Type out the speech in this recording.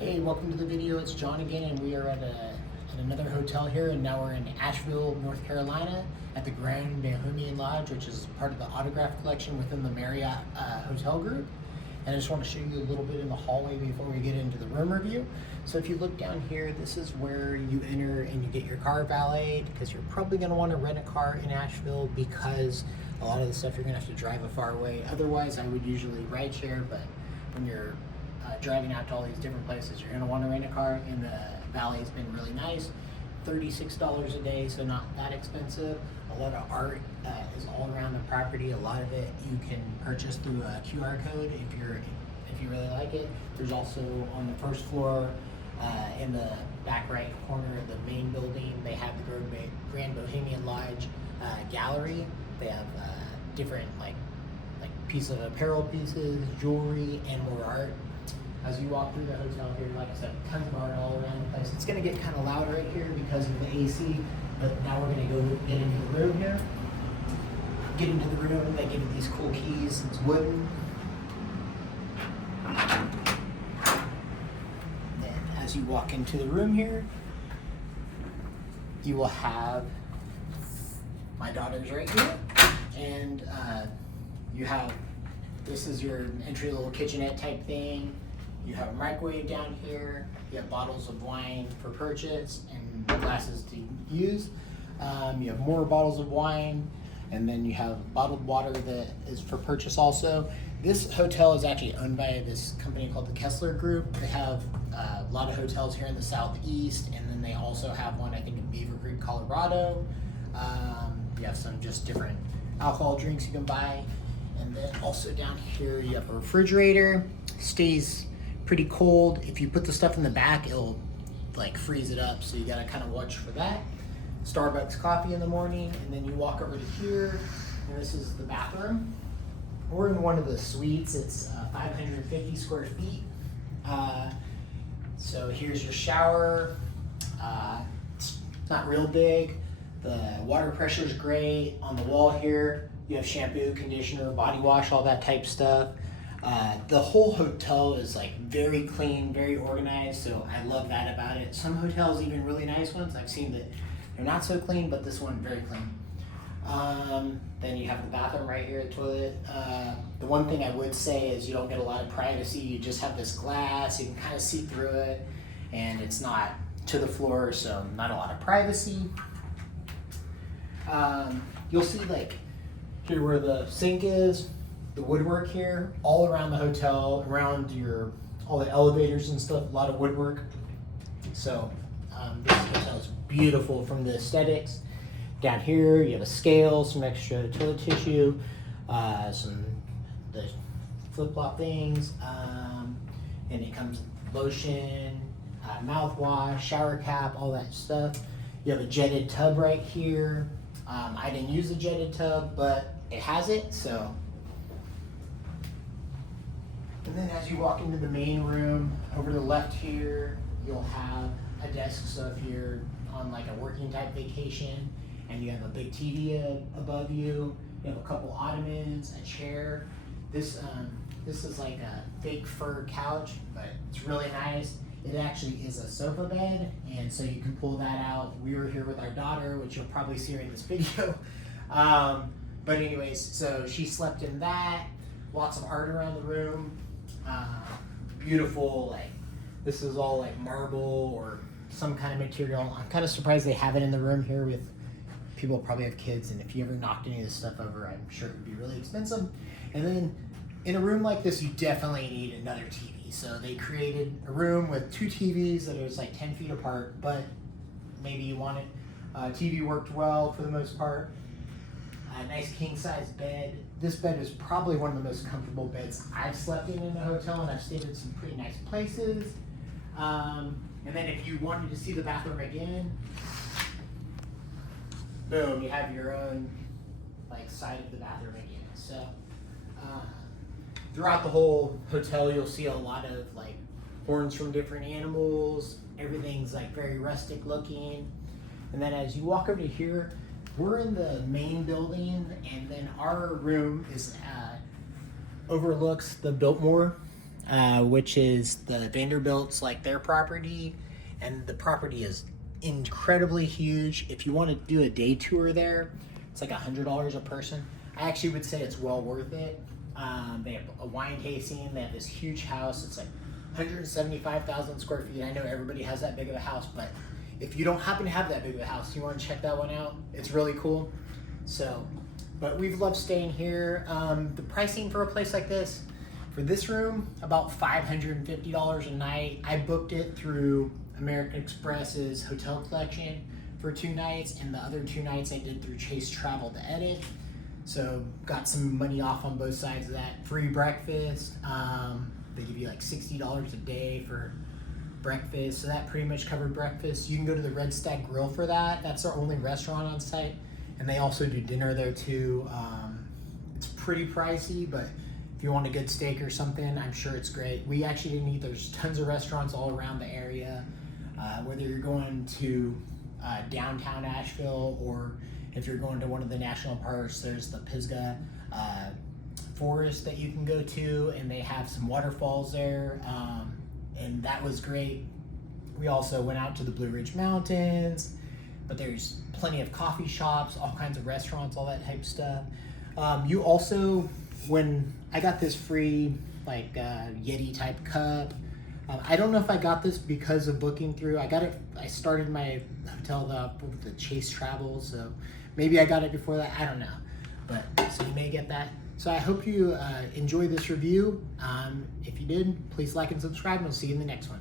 Hey, welcome to the video. It's John again, and we are at another hotel here, and now we're in Asheville, North Carolina, at the Grand Bohemian Lodge, which is part of the autograph collection within the Marriott hotel group. And I just want to show you a little bit in the hallway before we get into the room review. So if you look down here, this is where you enter and you get your car valeted, because you're probably going to want to rent a car in Asheville because a lot of the stuff you're going to have to drive a far way. Otherwise, I would usually ride share, but when you're driving out to all these different places, you're going to want to rent a car, and the valet has been really nice. $36 a day, so not that expensive. A lot of art is all around the property. A lot of it you can purchase through a QR code if you really like it. There's also on the first floor in the back right corner of the main building, they have the Grand Bohemian Lodge gallery. They have different like piece of apparel pieces, jewelry, and more art. As you walk through the hotel here, like I said, tons of art all around the place. It's going to get kind of loud right here because of the AC, but now we're going to go get into the room here. Get into the room, they give you these cool keys. It's wooden. And as you walk into the room here, you will have my daughter's right here, and you have, this is your entry level kitchenette type thing. You have a microwave down here. You have bottles of wine for purchase and glasses to use. You have more bottles of wine, and then you have bottled water that is for purchase also. This hotel is actually owned by this company called the Kessler Group. They have a lot of hotels here in the Southeast, and then they also have one, I think, in Beaver Creek, Colorado. You have some just different alcohol drinks you can buy. And then also down here, you have a refrigerator. Stays pretty cold. If you put the stuff in the back, it'll like freeze it up, so you gotta kind of watch for that. Starbucks coffee in the morning, and then you walk over to here, and this is the bathroom. We're in one of the suites. It's 550 square feet. So here's your shower. It's not real big. The water pressure is great. On the wall here, you have shampoo, conditioner, body wash, all that type stuff. The whole hotel is like very clean, very organized, so I love that about it. Some hotels, even really nice ones, I've seen that they're not so clean, but this one very clean. Then you have the bathroom right here, the toilet. The one thing I would say is you don't get a lot of privacy. You just have this glass, you can kind of see through it, and it's not to the floor, so not a lot of privacy. You'll see like here where the sink is, the woodwork here, all around the hotel, around all the elevators and stuff, a lot of woodwork. So this hotel is beautiful from the aesthetics. Down here, you have a scale, some extra toilet tissue, the flip-flop things, and it comes with lotion, mouthwash, shower cap, all that stuff. You have a jetted tub right here. I didn't use the jetted tub, but it has it, so. And then as you walk into the main room, over to the left here, you'll have a desk. So if you're on like a working type vacation and you have a big TV above you, you have a couple ottomans, a chair. This is like a fake fur couch, but it's really nice. It actually is a sofa bed, and so you can pull that out. We were here with our daughter, which you'll probably see her in this video. But anyways, so she slept in that. Lots of art around the room. Beautiful, like this is all like marble or some kind of material. I'm kind of surprised they have it in the room here. With people probably have kids, and if you ever knocked any of this stuff over, I'm sure it would be really expensive. And then in a room like this, you definitely need another TV. So they created a room with two TVs that is like 10 feet apart, but maybe you want it. TV worked well for the most part. A nice king size bed. This bed is probably one of the most comfortable beds I've slept in a hotel, and I've stayed in some pretty nice places. And then if you wanted to see the bathroom again, boom, you have your own like side of the bathroom again. So throughout the whole hotel, you'll see a lot of like horns from different animals. Everything's like very rustic looking. And then as you walk over to here, we're in the main building, and then our room is overlooks the Biltmore which is the Vanderbilt's, like, their property, and the property is incredibly huge. If you want to do a day tour there, it's like $100 a person. I actually would say it's well worth it. They have a wine tasting. They have this huge house. It's like 175,000 square feet. I know everybody has that big of a house, but if you don't happen to have that big of a house, you want to check that one out. It's really cool. So, but we've loved staying here. The pricing for a place like this, for this room, about $550 a night. I booked it through American Express's hotel collection for 2 nights, and the other 2 nights I did through Chase Travel to edit. So got some money off on both sides of that. Free breakfast. They give you like $60 a day for breakfast, so that pretty much covered breakfast. You can go to the Red Stag Grill for that. That's our only restaurant on site, and they also do dinner there too. It's pretty pricey, but if you want a good steak or something, I'm sure it's great. We actually didn't eat. There's tons of restaurants all around the area, whether you're going to downtown Asheville or if you're going to one of the national parks. There's the Pisgah forest that you can go to, and they have some waterfalls there, and that was great. We also went out to the Blue Ridge Mountains, but there's plenty of coffee shops, all kinds of restaurants, all that type stuff. You also, when I got this free like Yeti type cup, I don't know if I got this because of booking through. I started my hotel up with the Chase Travel, so maybe I got it before that. I don't know, but so you may get that. So I hope you enjoy this review. If you did, please like and subscribe, and we'll see you in the next one.